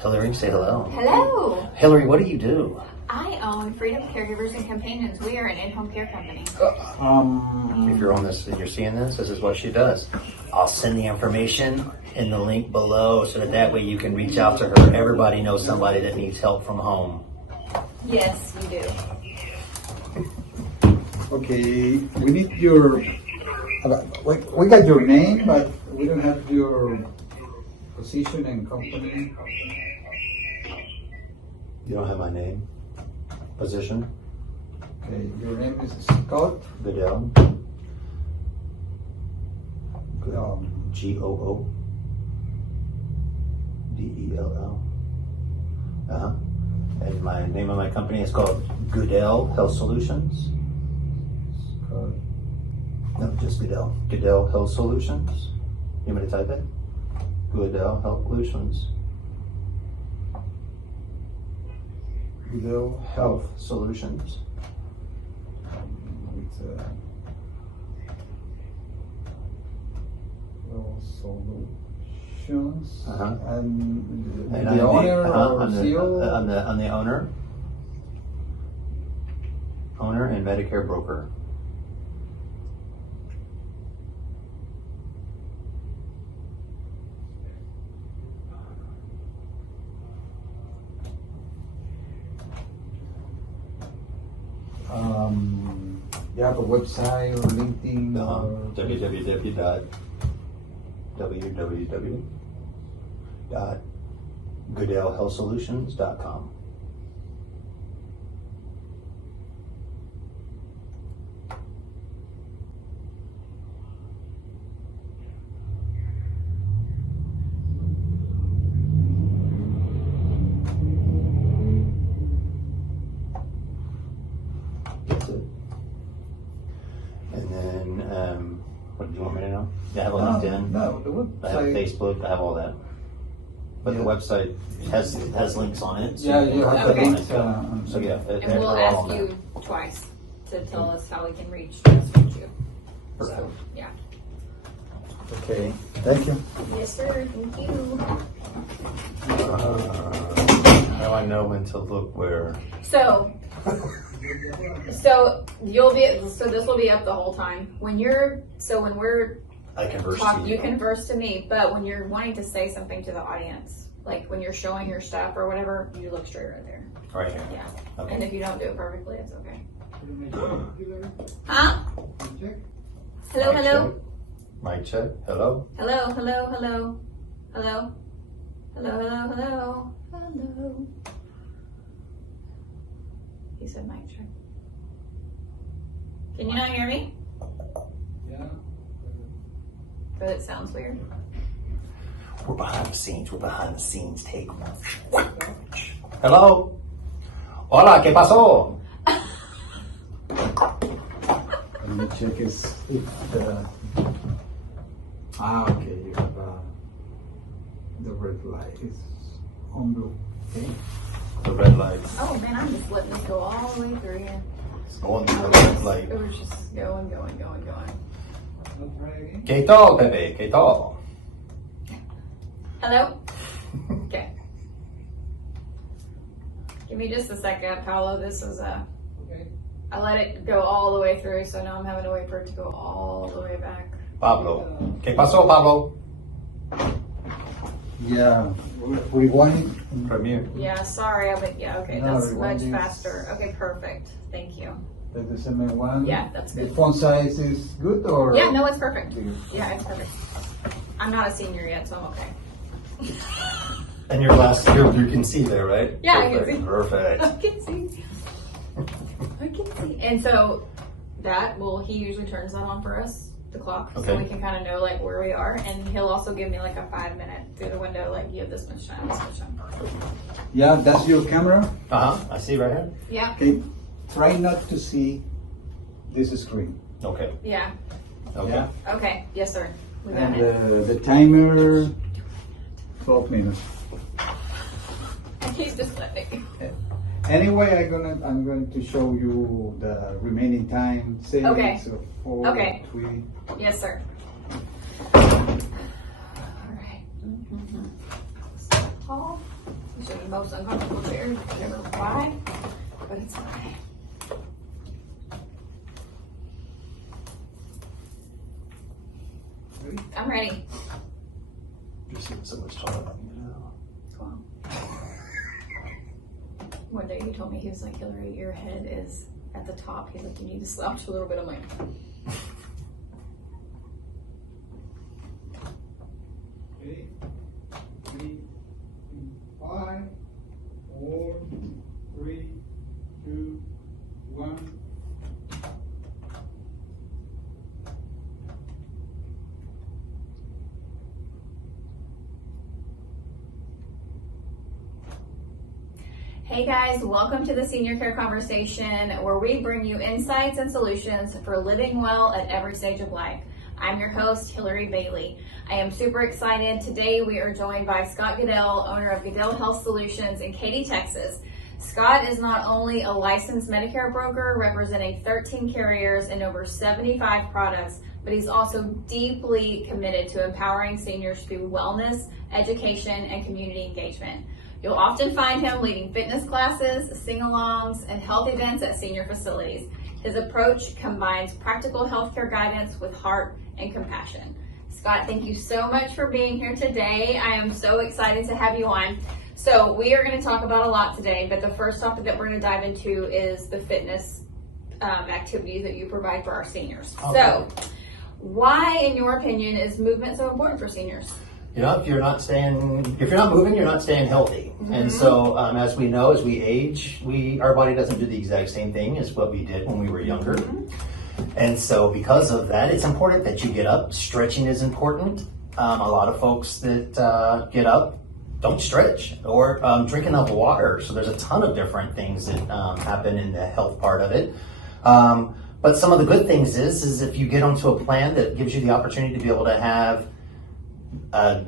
Hillary, say hello. Hello. Hillary, what do you do? I own Freedom Caregivers and Companions. We are an in-home care company. If you're on this, if you're seeing this is what she does. I'll send the information in the link below so that way you can reach out to her. Everybody knows somebody that needs help from home. Yes, you do. Okay, we need your. We got your name, but we don't have your position and company. You don't have my name, position, Okay, your name is Scott. Goodell, Goodell. And my name of my company is called Goodell Health Solutions. Scott. No, just Goodell. Goodell Health Solutions. You want me to type it? Goodell Health Solutions. Goodell Health Solutions. with Solutions. And And the owner or I'm CEO. I'm the owner and Medicare broker. You have a website or LinkedIn or www.goodellhealthsolutions.com. That's it. And then, what do you want me to know? I have a LinkedIn. No, the I have website. Facebook. I have all that. But the Yeah. website has links on it. So Yeah, you you can have click the on it. links. So yeah, And they're we'll all ask on there. you twice to tell us how we can reach you. Perfect. So, yeah. Okay, thank you. Yes, sir. Thank you. Now I know when to look where. So this will be up the whole time. When we're I converse to talking, you. you converse to me, but when you're wanting to say something to the audience, like when you're showing your stuff or whatever, you look straight right there. Right here. Yeah. Okay. And if you don't do it perfectly, it's okay. Huh? Hello, Mic hello. check. Mic check. Hello. Hello, hello, hello. Hello. Hello, hello, hello. Hello. He said mic check. Can you not hear me? Yeah. But it sounds weird. We're behind the scenes. We're behind the scenes. Take one. Hello. Hola. ¿Qué pasó? Let me check if the. Okay, you have the red light is on blue. Okay. The red lights. Oh man, I'm just letting this go all the way through here. On the red light. It was just going. Let's try again. ¿Qué tal, Pepe? ¿Qué tal? Hello? Okay. Give me just a second, Paolo. This is Okay. I let it go all the way through, so now I'm having to wait for it to go all the way back. Pablo. ¿Qué pasó, Pablo? Yeah, rewind. Premiere. Yeah, sorry, okay, No, that's much rewind is- faster. Okay, perfect. Thank you. That's the same one. Yeah, that's The good. font size is good or? Yeah, no, it's perfect. Good. Yeah, it's perfect. I'm not a senior yet, so I'm okay. And your glass, you can see there, right? Yeah, I can Perfect. see. Perfect. I can see. I can see. And so he usually turns that on for us, the clock, so Okay. we can kind of know like where we are. And he'll also give me like a 5-minute through the window, like you have this much time, this much time. Yeah, that's your camera. I see right here. Yeah, Okay, try not to see this screen. Okay. yeah. Okay. Yeah. Okay, yes, sir. We got And it. the timer, 12 minutes. He's just letting me. Anyway, I'm going to show you the remaining time settings. Okay. So 4, Okay. 3. Yes, sir. All right. tall. These are the most uncomfortable chairs I could ever buy, but it's fine. I'm ready. You're seeing so much taller than you now. Cool. One day he told me, he was like, Hillary, your head is at the top. He's like, you need to slouch a little bit. I'm like, 3, 5, 4, 3, 2, 1. hey guys, welcome to the Senior Care Conversation, where we bring you insights and solutions for living well at every stage of life. I'm your host, Hillary Bailey. I am super excited. Today we are joined by Scott Goodell, owner of Goodell Health Solutions in Katy, Texas. Scott is not only a licensed Medicare broker representing 13 carriers and over 75 products, but he's also deeply committed to empowering seniors through wellness, education, and community engagement. You'll often find him leading fitness classes, sing-alongs, and health events at senior facilities. His approach combines practical healthcare guidance with heart and compassion. Scott, thank you so much for being here today. I am so excited to have you on. So we are going to talk about a lot today, but the first topic that we're going to dive into is the fitness activities that you provide for our seniors. Okay. So why, in your opinion, is movement so important for seniors? You know, if you're not moving, you're not staying healthy. Mm-hmm. And so, as we know, as we age, our body doesn't do the exact same thing as what we did when we were younger. Mm-hmm. And so because of that, it's important that you get up. Stretching is important. A lot of folks that get up don't stretch or drink enough water. So there's a ton of different things that happen in the health part of it. But some of the good things is if you get onto a plan that gives you the opportunity to be able to have a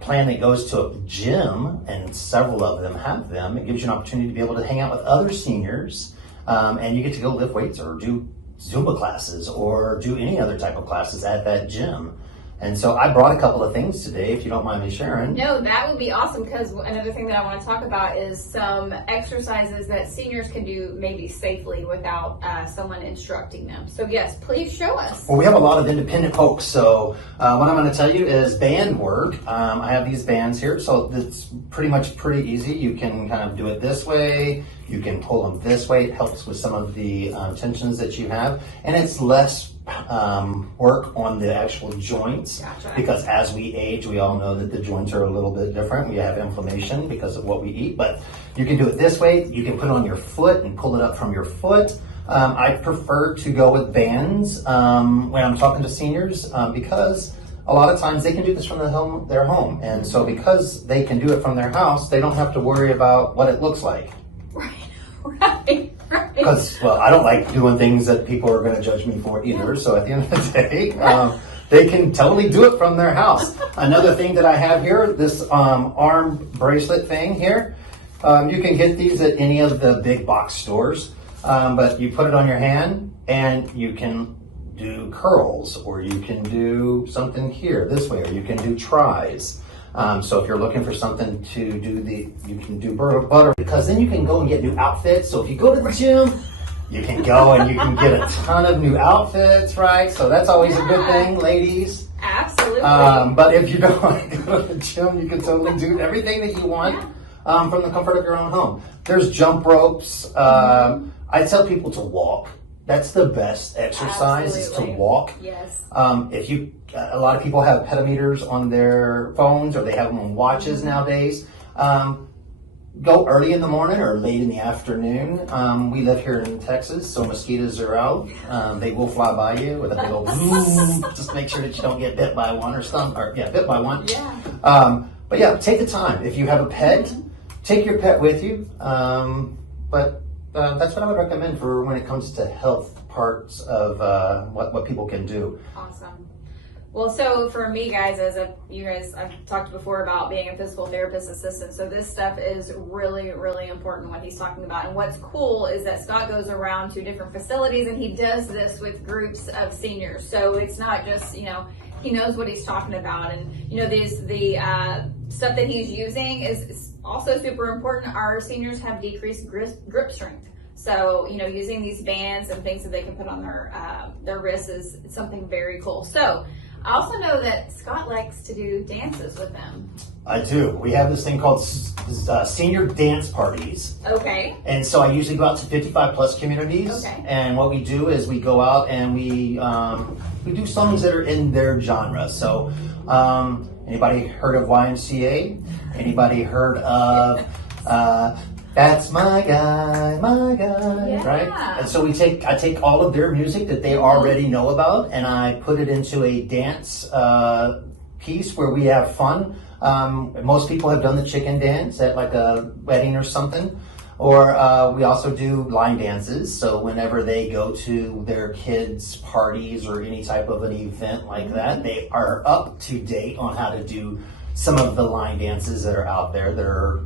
plan that goes to a gym, and several of them have them, it gives you an opportunity to be able to hang out with other seniors, and you get to go lift weights or do Zumba classes or do any other type of classes at that gym. And so I brought a couple of things today, if you don't mind me sharing. No, that would be awesome, because another thing that I want to talk about is some exercises that seniors can do maybe safely without someone instructing them. So yes, please show us. Well, we have a lot of independent folks, so what I'm going to tell you is band work. I have these bands here, so it's pretty easy. You can kind of do it this way. You can pull them this way. It helps with some of the tensions that you have, and it's less work on the actual joints. Gotcha. Because as we age, we all know that the joints are a little bit different. We have inflammation because of what we eat, but you can do it this way. You can put it on your foot and pull it up from your foot. I prefer to go with bands when I'm talking to seniors because a lot of times they can do this from their home. And so because they can do it from their house, they don't have to worry about what it looks like. Right. Because, well, I don't like doing things that people are going to judge me for either. So at the end of the day, they can totally do it from their house. Another thing that I have here, this arm bracelet thing here, you can get these at any of the big box stores. But you put it on your hand and you can do curls, or you can do something here this way, or you can do tries. So if you're looking for something to do you can do butter, because then you can go and get new outfits. So if you go to the gym, you can go and you can get a ton of new outfits, right? So that's always a good thing, ladies. Absolutely. But if you don't want to go to the gym, you can totally do everything that you want from the comfort of your own home. There's jump ropes. I tell people to walk. That's the best exercise. Absolutely. Is to walk. Yes. A lot of people have petameters on their phones, or they have them on watches nowadays. Go early in the morning or late in the afternoon. We live here in Texas, so mosquitoes are out. They will fly by you with a big old just make sure that you don't get bit by one bit by one. Yeah. But yeah, take the time. If you have a pet, take your pet with you. But that's what I would recommend for when it comes to health parts of what people can do. Awesome. Well, so for me, guys, I've talked before about being a physical therapist assistant. So this stuff is really, really important, what he's talking about. And what's cool is that Scott goes around to different facilities and he does this with groups of seniors. So it's not just, he knows what he's talking about. And, the stuff that he's using is also super important. Our seniors have decreased grip strength. So, using these bands and things that they can put on their wrists is something very cool. So, I also know that Scott likes to do dances with them. I do. We have this thing called senior dance parties. Okay. And so I usually go out to 55 plus communities. Okay. And what we do is we go out and we do songs that are in their genre. So anybody heard of YMCA? Anybody heard of That's My Guy, Yeah. right? And so I take all of their music that they already know about and I put it into a dance piece where we have fun. Most people have done the chicken dance at like a wedding or something. Or we also do line dances. So whenever they go to their kids' parties or any type of an event like that, they are up to date on how to do some of the line dances that are out there that are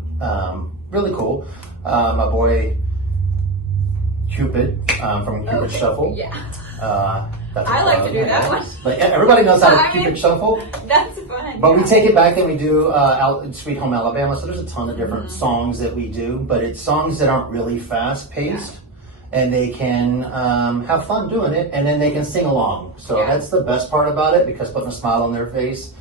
really cool. My boy Cupid from Cupid Shuffle. Yeah. I like to do that one. But everybody knows how to Cupid Shuffle. That's fun. But we take it back and we do Sweet Home Alabama. So there's a ton of different songs that we do, but it's songs that aren't really fast paced. And they can have fun doing it, and then they can sing along. So that's the best part about it, because putting a smile on their face.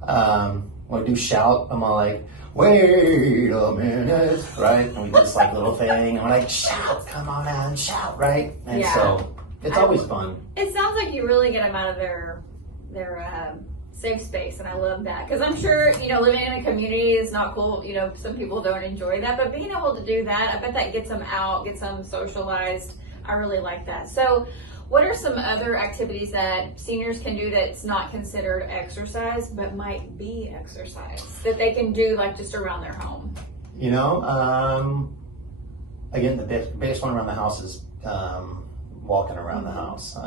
When I do shout, I'm all like, wait a minute, right? And we do this like little thing, and we're like, shout, come on out and shout, right? And so it's always fun. It sounds like you really get them out of their safe space, and I love that, because I'm sure living in a community is not cool. Some people don't enjoy that, but being able to do that, I bet that gets them out, gets them socialized. I really like that. So what are some other activities that seniors can do that's not considered exercise but might be exercise that they can do like just around their home? Again, the biggest one around the house is walking around the house.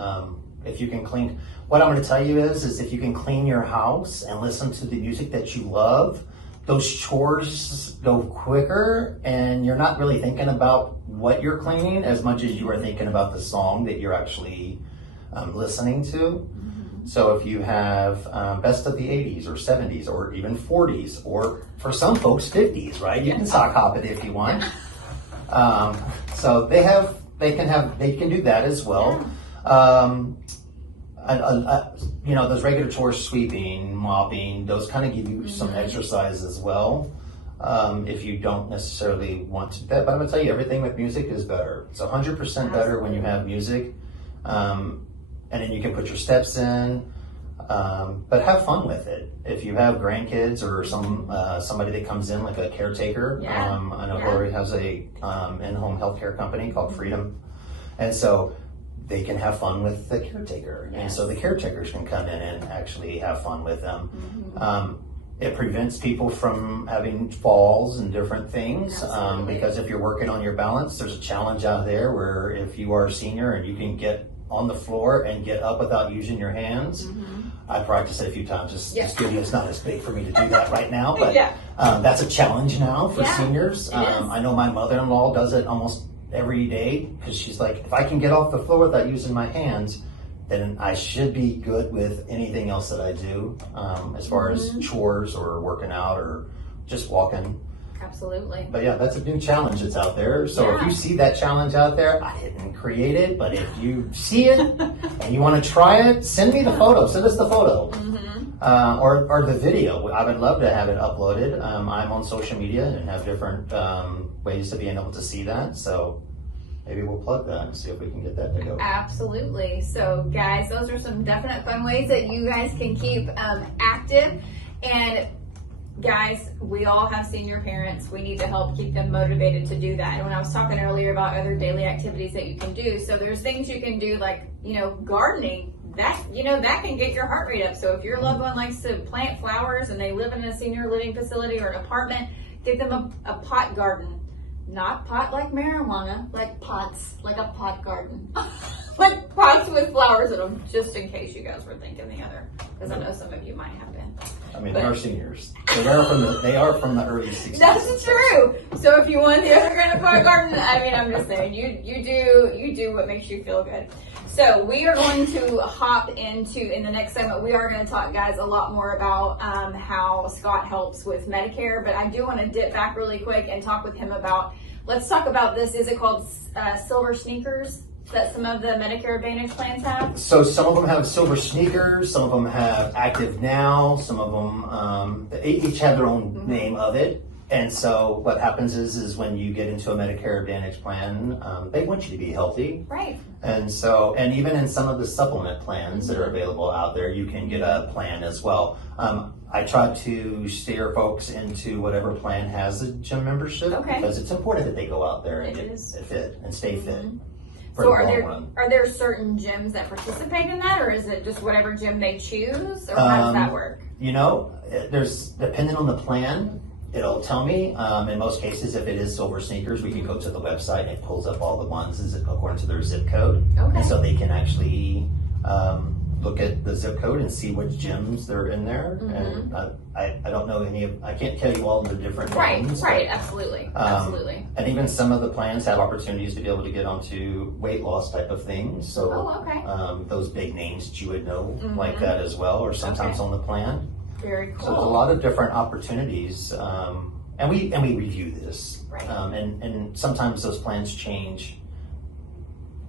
If you can clean, what I'm going to tell you is if you can clean your house and listen to the music that you love, those chores go quicker, and you're not really thinking about what you're cleaning as much as you are thinking about the song that you're actually listening to. So if you have best of the 80s or 70s or even 40s, or for some folks 50s, right? You can sock hop it if you want. So they can do that as well. Those regular chores, sweeping, mopping, those kind of give you some exercise as well. If you don't necessarily want to do that, but I'm gonna tell you, everything with music is better. It's 100% better when you have music, and then you can put your steps in, but have fun with it. If you have grandkids or somebody that comes in like a caretaker, I know Hillary has a in-home healthcare company called Freedom, and so they can have fun with the caretaker. And so the caretakers can come in and actually have fun with them. It prevents people from having falls and different things, because if you're working on your balance, there's a challenge out there where if you are a senior and you can get on the floor and get up without using your hands. I practiced it a few times. This video's not as big for me to do that right now, but that's a challenge now for seniors. I know my mother-in-law does it almost every day, because she's like, if I can get off the floor without using my hands, then I should be good with anything else that I do, as far as chores or working out or just walking. Absolutely. But that's a new challenge that's out there. So if you see that challenge out there, I didn't create it, but if you see it and you want to try it, send me the photo. Send us the photo. Or the video. I would love to have it uploaded. I'm on social media and have different ways of being able to see that. So maybe we'll plug that and see if we can get that to go. Absolutely. So guys, those are some definite fun ways that you guys can keep active. And guys, we all have senior parents. We need to help keep them motivated to do that. And when I was talking earlier about other daily activities that you can do, so there's things you can do like, gardening. That can get your heart rate up. So if your loved one likes to plant flowers and they live in a senior living facility or an apartment, get them a pot garden. Not pot like marijuana, like pots, like a pot garden. Like pots with flowers in them, just in case you guys were thinking the other. Because I know some of you might have been. I mean, they are seniors. They are from the early 60s. That's true. So if you want the other kind of pot garden, I mean, I'm just saying, you do what makes you feel good. So we are going to hop into, in the next segment, we are going to talk, guys, a lot more about how Scott helps with Medicare, but I do want to dip back really quick and talk with him about, let's talk about this, is it called silver sneakers that some of the Medicare Advantage plans have? So some of them have silver sneakers, some of them have active now, some of them, they each have their own name of it. And so what happens is when you get into a Medicare Advantage plan, they want you to be healthy. Right. And so, and even in some of the supplement plans that are available out there, you can get a plan as well. I try to steer folks into whatever plan has a gym membership, because it's important that they go out there and get fit and stay fit. For So the long run. are there certain gyms that participate in that, or is it just whatever gym they choose, or how does that work? You know, there's, depending on the plan, it'll tell me. In most cases, if it is silver sneakers, we can go to the website and it pulls up all the ones according to their zip code. Okay. And so they can actually look at the zip code and see which gyms they're in there. And I don't know I can't tell you all the different names. Right, absolutely. Absolutely. And even some of the plans have opportunities to be able to get onto weight loss type of things. So those big names that you would know like that as well, or sometimes on the plan. Very cool. So there's a lot of different opportunities, and we review this, Right. And sometimes those plans change.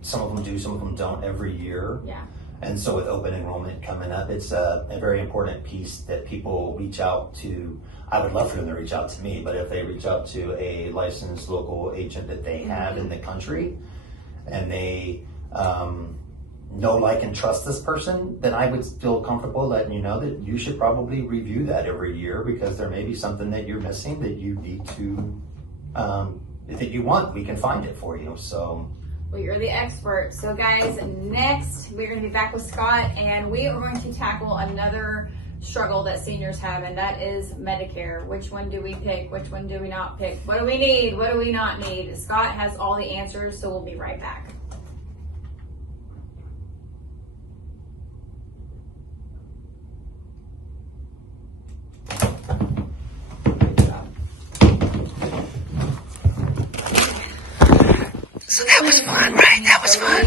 Some of them do, some of them don't every year. Yeah. And so with open enrollment coming up, it's a very important piece that people reach out to. I would love for them to reach out to me, but if they reach out to a licensed local agent that they have in the country, and they know, like, and trust this person, then I would feel comfortable letting you know that you should probably review that every year, because there may be something that you're missing that you need to, that you want. We can find it for you. So. Well, you're the expert. So guys, next we're going to be back with Scott, and we are going to tackle another struggle that seniors have, and that is Medicare. Which one do we pick? Which one do we not pick? What do we need? What do we not need? Scott has all the answers, so we'll be right back. So that was fun, right? That was fun.